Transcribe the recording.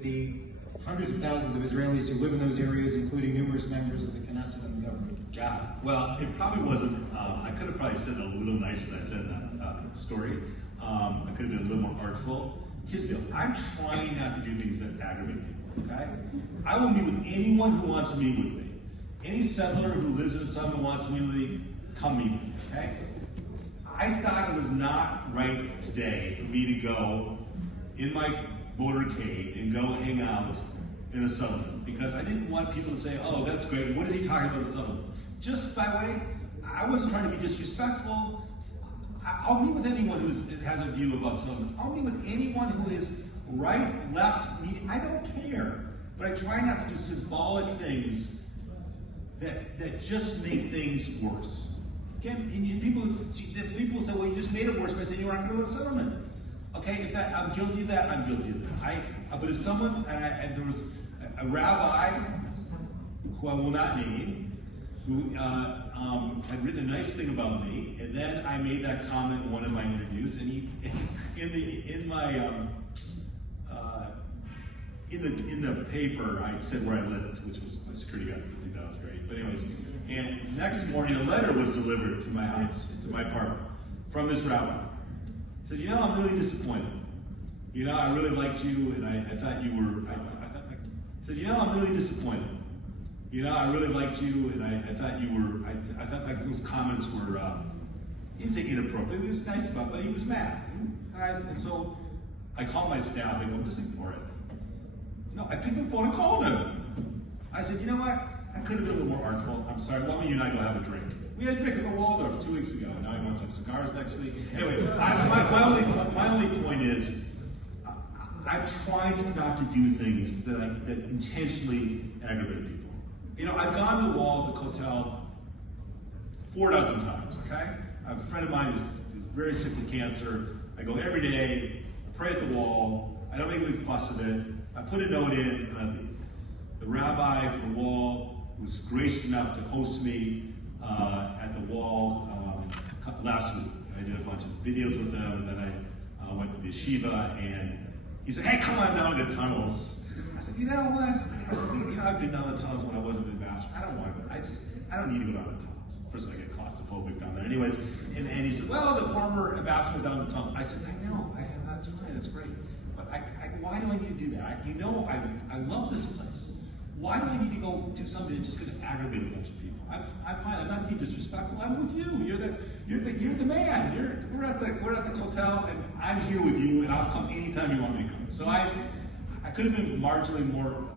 The hundreds of thousands of Israelis who live in those areas, including numerous members of the Knesset and the government. Yeah, well, it probably wasn't, I could have probably said it a little nicer than I said in that story. I could have been a little more artful. Here's the deal, I'm trying not to do things that aggravate people, okay? I will meet with anyone who wants to meet with me. Any settler who lives in a settlement who wants to meet with me, come meet me, okay? I thought it was not right today for me to go in my motorcade and go hang out in a settlement because I didn't want people to say, oh, that's great, what is he talking about the settlements? Just by the way, I wasn't trying to be disrespectful. I'll meet with anyone who has a view about settlements. I'll meet with anyone who is right, left, medium, I don't care. But I try not to do symbolic things that just make things worse. Again, people say, well, you just made it worse by saying you aren't going to a settlement. Okay, if that, I'm guilty of that, I'm guilty of that. But if someone, and there was a rabbi, who I will not name, who had written a nice thing about me, and then I made that comment in one of my interviews, and he, in the paper, I said where I lived, which was my security guard. I think that was great. But anyways, and next morning a letter was delivered to my house, to my apartment, from this rabbi. He said, you know, I'm really disappointed. You know, I really liked you, and I thought you were, he said, you know, I'm really disappointed. You know, I really liked you, and I thought you were, I thought like those comments were, he didn't say inappropriate, he was nice about it, but he was mad. And so I called my staff, and I go, just ignore it. No, I picked up the phone and called him. I said, you know what? I could have been a little more artful. I'm sorry, why don't you and I go have a drink? We had a drink at the Waldorf 2 weeks ago. Now he wants some cigars next week. Anyway, my only point is, I'm trying not to do things that intentionally aggravate people. You know, I've gone to the wall at the hotel 4 dozen times, okay? I have a friend of mine who's very sick with cancer. I go every day, I pray at the wall, I don't make a big fuss of it. I put a note in, and the rabbi from the wall was gracious enough to host me at the wall last week. I did a bunch of videos with them, and then I went to the yeshiva, and he said, hey, come on down to the tunnels. I said, you know what? I've been down the tunnels when I wasn't an ambassador. I don't want to go. I don't need to go down the tunnels. First of all, I get claustrophobic down there. Anyways, and he said, well, the former ambassador down the tunnels. I said, I know. That's fine. That's great. But why do I need to do that? You know, I love this place. Why do I need to go do something that's just going to aggravate a bunch of people? I'm fine. I'm not being disrespectful. I'm with you. You're the man. We're at the hotel, and I'm here with you, and I'll come anytime you want me to come. So I could have been marginally more